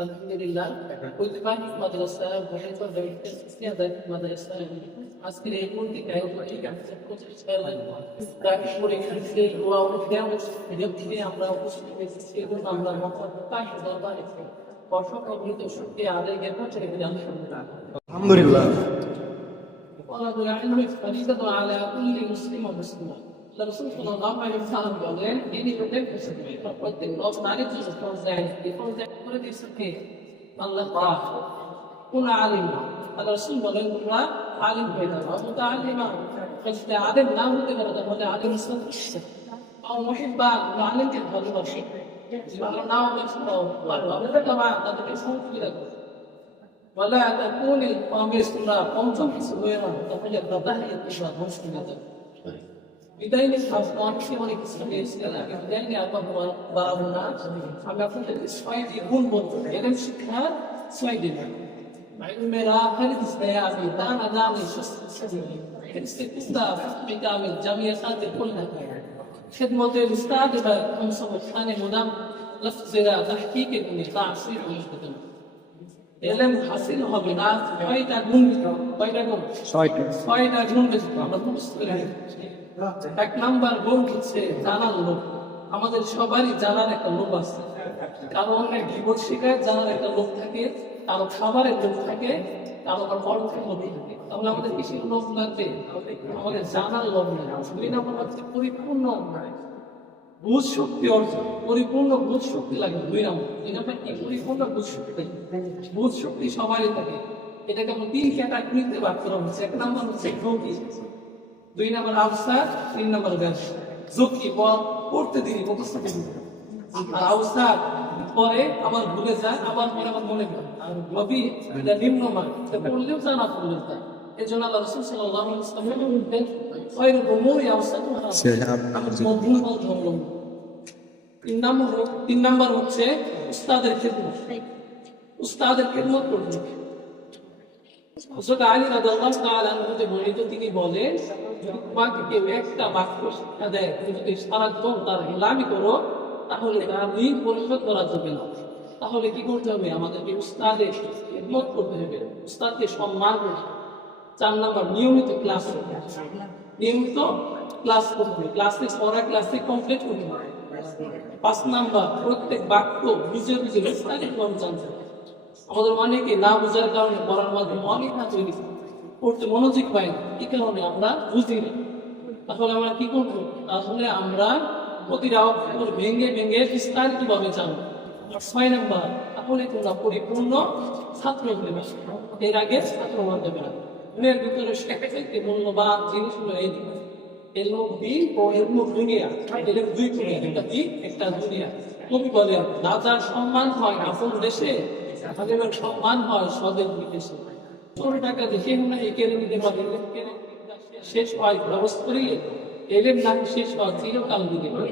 আলহামদুলিল্লাহ ঐতিহ্যবাহী মাদ্রাসা ভোটেশ্বর ইসলামী মাদ্রাসা আজকের এই পত্রিকায় ঠিক আছে পঁচিশ তাকে পরীক্ষা দিতে দোয়া দেওয়া থেকে আমরা উপস্থিত হয়েছি সেজন্য আমরা মহাত্মা তাই দরবারে অসংখ্য অবৃত শক্তি আদায় জ্ঞাপন করে আলহামদুলিল্লাহ আলহামদুলিল্লাহ طلب العلم فريضة على كل مسلم ومسلمة الرسول صلى الله عليه وسلم বলেন যিনি প্রত্যেক মুসলিম প্রত্যেক লোক নারীর জন্য ফরজ দেয় এই ফরজ দেয় করে দিয়েছে কে আল্লাহ তাআলা কোন আলিম আল্লাহ রাসূল বলেন তোমরা আলিম হয়ে যাও অথচ আলিমা যদি আলিম না হতে পারো তাহলে আলিম ইসলাম আর মহিব্বা আলিমকে ভালোবাসে ভালো নাও বেশি ভালো হবে তাদেরকে ইসলাম কি রাখবে ولا تكون القميص كلها قمصا صغيرا تقول الضحية تبقى مسلمة বিদায় নিয়ে অনেকে অনেক কিছু পেয়েছিলেন আগে বিদায় নিয়ে আবার বাড়াবো না আমি আপনাদের ছয়টি গুণ বলতে এলেম শিক্ষার ছয়টি علمنا هذه السياسة دان دان الشخص الاستقطاب بكامل جميع خاطر كلها خدمة الأستاذ خمسة وثاني مدام لفظ تحقيق تعصير ومشتغل এলেম হাসিল হবে না ছয়টা গুণ কয়টা গুণ ছয়টা ছয়টা। গুণ আমরা বুঝতে পারি এক নাম্বার গুণ হচ্ছে জানার লোক আমাদের সবারই জানার একটা লোক আছে। কারও অনেক বিপদ শিখায় জানার একটা লোক থাকে কারও খাবারের লোক থাকে কারও আবার অর্থের লোক থাকে। তাহলে আমাদের কিসের লোক লাগবে? আমাদের জানার লোক নেই। দুই নম্বর হচ্ছে পরিপূর্ণ বুঝ শক্তি অর্জন। পরিপূর্ণ বুঝ শক্তি লাগে, দুই নম্বর। দুই কি? পরিপূর্ণ বুঝ শক্তি বুঝ শক্তি সবারই থাকে। এটাকে আমরা তিন ক্যাটাগরিতে ভাগ করা হচ্ছে এক নম্বর হচ্ছে ঝুঁকি। দুই নম্বর আবসার, তিন নম্বর ব্যবসা। ঝুঁকি পর পড়তে দিই মুখস্থ আবসার পরে আবার ভুলে যায়, আবার পরে আবার মনে করে। রবি এটা নিম্ন মান এটা পড়লেও যায়, না পড়লেও যায়। এই জন্য আল্লাহ রসুল আলাইহি মধ্যম পন্থা অবলম্বন তিন নম্বর তিন নম্বর হচ্ছে উস্তাদের খেদমত। উস্তাদের খেদমত করবে। হযরত আলী রাদিয়াল্লাহু তাআলা আনহুতে বর্ণিত তিনি বলেন যদি তোমাকে কেউ একটা বাক্য শিক্ষা দেয় তুমি যদি সারাক্ষণ তার গোলামি করো তাহলে তার ঋণ পরিশোধ করা যাবে না তাহলে কি করতে হবে? আমাদেরকে উস্তাদের খেদমত করতে হবে। উস্তাদকে সম্মান করতে চার নম্বর নিয়মিত ক্লাস করতে হবে। নিয়মিত ক্লাস করতে হবে ক্লাসে পড়া ক্লাসে কমপ্লিট করতে হবে পাঁচ নাম্বার, প্রত্যেক বাক্য বুঝে বুঝে বিস্তারিত ভাবে জানতে আমাদের অনেকে না বোঝার কারণে পড়ার মাধ্যমে অনেক না তৈরি পড়তে মনোযোগ পাই না। এই কারণে আমরা বুঝি না। তাহলে আমরা কি করব? তাহলে আমরা প্রতিটা অক্ষর ভেঙে ভেঙে বিস্তারিত ভাবে জানব। ছয় নাম্বার, তাহলে তোমরা পরিপূর্ণ ছাত্র পারবে এর আগে ছাত্র হতে পারবে এর ভিতরে সবথেকে মূল্যবান জিনিসগুলো এই এলম দিন ও দুনিয়া দুই একটা একটা দুনিয়া সম্মান হয় আপন দেশে? সম্মান হয় স্বদেশ বিদেশে। ছোট টাকা দেখে পারে শেষ হয়, ব্যবস্থা করিলে এলেম না, শেষ হয় চিরকাল দিতে পারে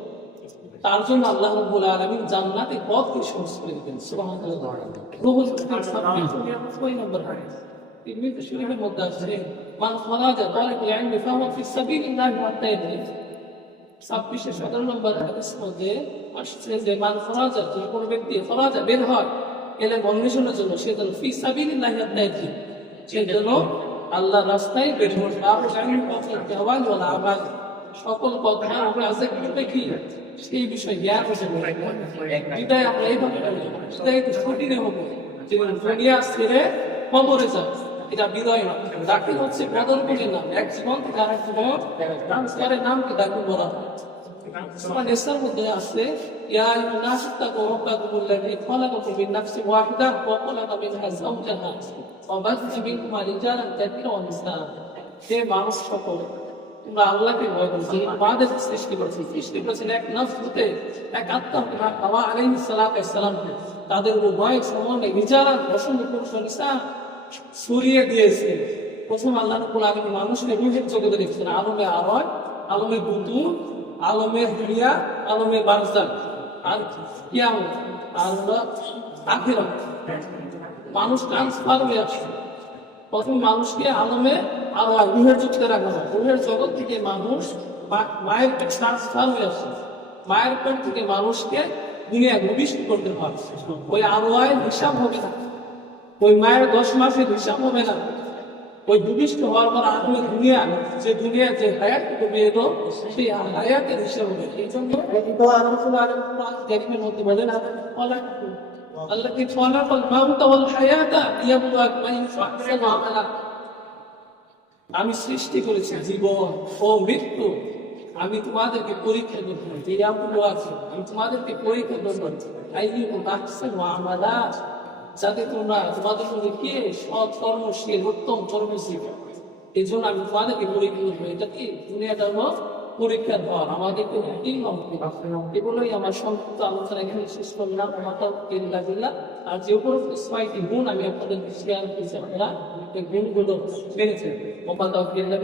তার জন্য আল্লাহ রাব্বুল আলামিন জান্নাতে পথকে সহজ করে ছয় নম্বর আছে, মান ছাব্বিশে সতেরো নম্বর যে, মান কোনো ব্যক্তি বের হয় এলে জন্য সে সে আল্লাহ রাস্তায় বের হয় বাবু সকল কথা আমরা আছে কি সেই বিষয়ে জ্ঞান হতে বিদায় আমরা এইভাবে বিদায় তো কঠিনে হব। যেমন দুনিয়া ছেড়ে কবরে যাবে এটা বিদায় না। দাখিল হচ্ছে বদলপুরের নাম। এক জীবন থেকে আরেক জীবন। ট্রান্সফারের নামকে দাখিল বলা হয়। মানুষ সকল তোমরা আল্লাহকে ভয় করো। যিনি আমাদের সৃষ্টি করেছেন সৃষ্টি করেছেন এক নফস এক আত্মা তাদের ভয় সমন্বয় রিজালান অসংখ্য পুরুষ সরিয়ে দিয়েছে। প্রথম আল্লাহ রব্বুল আলামিন মানুষকে রুহের জগতে রেখেছেন। আলমে আওয়াজ আলমে বুতু আলমে দুনিয়া, আলমে বারজান। আর হলো আখিরাত। মানুষ ট্রান্সফার হয়ে আসছে। প্রথম মানুষকে আলমে আল্লাহ, রুহের জগতে রাখা হয় রুহের জগৎ থেকে মানুষ মায়ের পেট ট্রান্সফার হয়ে আসে মায়ের পেট থেকে মানুষকে দুনিয়া ভূমিষ্ঠ করতে পারে ওই আবহাওয়ার হিসাব হবে না। ওই মায়ের দশ মাসের হিসাব হবে না। ওই ভূমিষ্ঠ হওয়ার পর আসলে দুনিয়া, যে দুনিয়া, যে হায়াত কমে এলো সেই হায়াতের হিসাব হবে। এই জন্য দেখবেন মধ্যে বলেন, আল্লাহ কি ফলাফল মাউতা হল হায়াতা ইয়াবুয়াক মাইন ফাকসা মামালা আমি সৃষ্টি করেছি জীবন ও মৃত্যু। আমি তোমাদেরকে পরীক্ষা করতে আছে। আমি তোমাদেরকে পরীক্ষা করব যাতে তোমরা তোমাদের মধ্যে কে সৎ কর্মশীল উত্তম কর্মশীল। এই জন্য আমি তোমাদেরকে পরীক্ষা করব এটা কি? দুনিয়াটা হলো পরীক্ষার দেওয়ার আমাদেরকে কি এগুলোই আমার সংক্ষিপ্ত আলোচনা এখানে শেষ করলাম আমার কেল্লা আর যে উপরোক্ত ছয়টি গুণ আমি আপনাদের শেয়ার করেছি, আপনারা এই গুণগুলো পেরেছেন মোহাম্মদ আব্দুল্লাহ